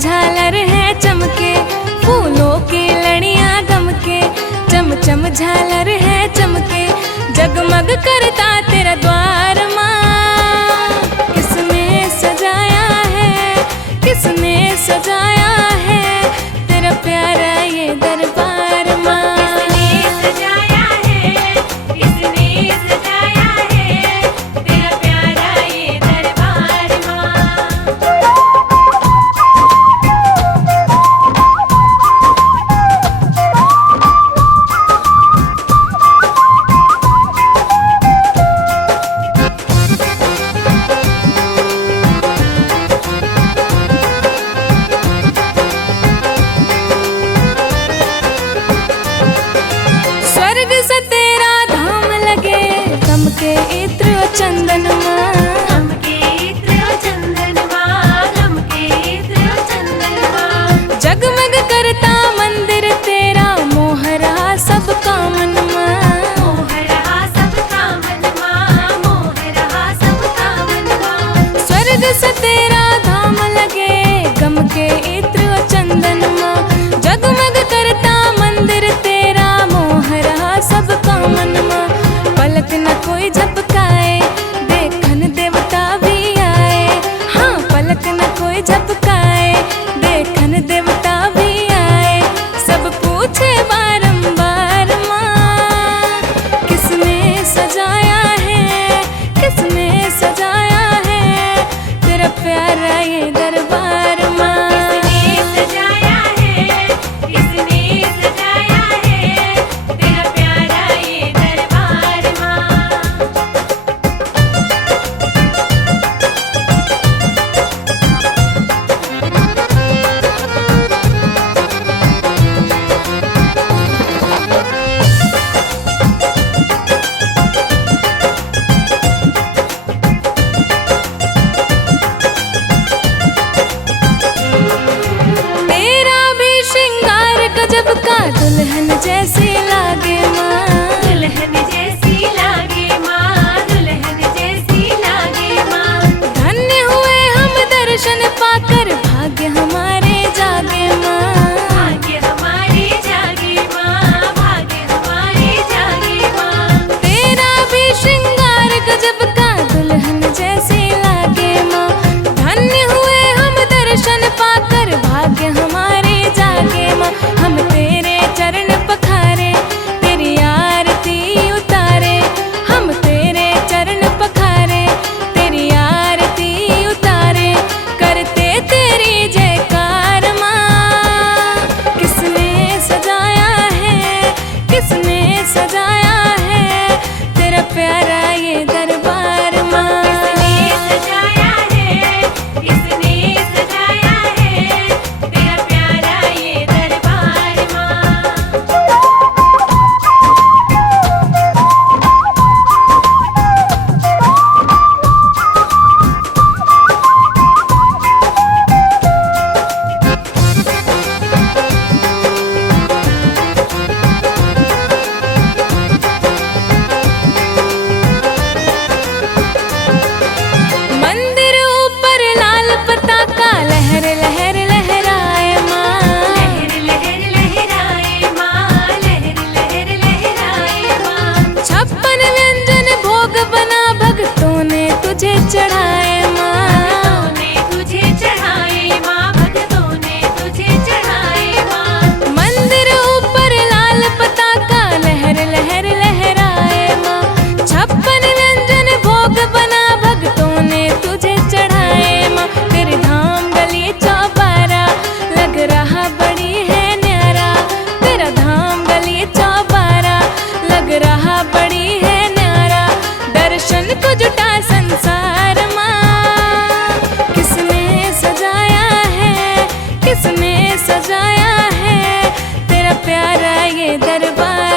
झालर है चमके, फूलों की लड़ियां गमके, चम चम झालर है चमके, जगमग करता तेरा द्वार माँ। किसने सजाया है, किसने सजाया है तेरा प्यारा ये दरबार माँ। के इत्र चंदन माँ, गमके इत्र चंदन माँ, गमके इत्र चंदन माँ। जगमग करता मंदिर तेरा, मोह रहा सबका मन माँ, मोह रहा सबका मन माँ, मोह रहा सबका मन माँ। स्वर्ग से तेरा धाम लगे, गमके इत्र चंदन माँ, जगमग करता मंदिर तेरा, मोह रहा सबका मन माँ। पलक न कोई झपकाए, देखन देवता भी आए, हाँ पलक न कोई झपकाए, देखन देवता भी आए, सब पूछे बारंबार माँ। किसने सजाया है, किसने सजाया है तेरा प्यारा ये दरबार माँ। किसने सजाया है, किसने सजाया है तेरा प्यारा ये दरबार माँ। गजब का दुल्हन जैसी लागे माँ, दुल्हन जैसी लागे माँ, दुल्हन जैसी लागे माँ। धन्य हुए हम दर्शन पाकर, भाग्य हमारे जागे माँ, भाग्य हमारे जागे माँ, भाग्य हमारे जागे माँ। तेरा भी श्रृंगार गजब का दुल्हन जैसी लागे माँ। धन्य हुए हम दर्शन पाकर, भाग्य हमारे जागे माँ। हम तेरे चरण पखारे, तेरी आरती उतारे, हम तेरे चरण पखारे, तेरी आरती उतारे, करते तेरी जयकार माँ। किसने सजाया है, किसने सजाया है तेरा प्यारा ये दरबार माँ। किसने सजाया है, किसने सजाया है तेरा प्यारा ये दरबार माँ। मंदिर ऊपर लाल पताका, लहर लहर लहराए माँ, लहर लहर लहराए माँ, लहर लहर लहराए माँ। 56 व्यंजन भोग बना, भक्तों ने तुझे चढ़ाए माँ, भक्तों ने तुझे चढ़ाए माँ, भक्तों ने तुझे चढ़ाए माँ। मंदिर ऊपर लाल पताका, लहर लहर लहराए माँ। 56 व्यंजन भोग बना, भक्तों ने तुझे चढ़ाए माँ। तेरे धाम गली चौबारा, लग रहा बड़ी है न्यारा, तेरा धाम गली चौबारा, लग रहा बड़ी है न्यारा, दर्शन को जुटा संसार माँ। किसने सजाया है, किसने सजाया है तेरा प्यारा ये दरबार।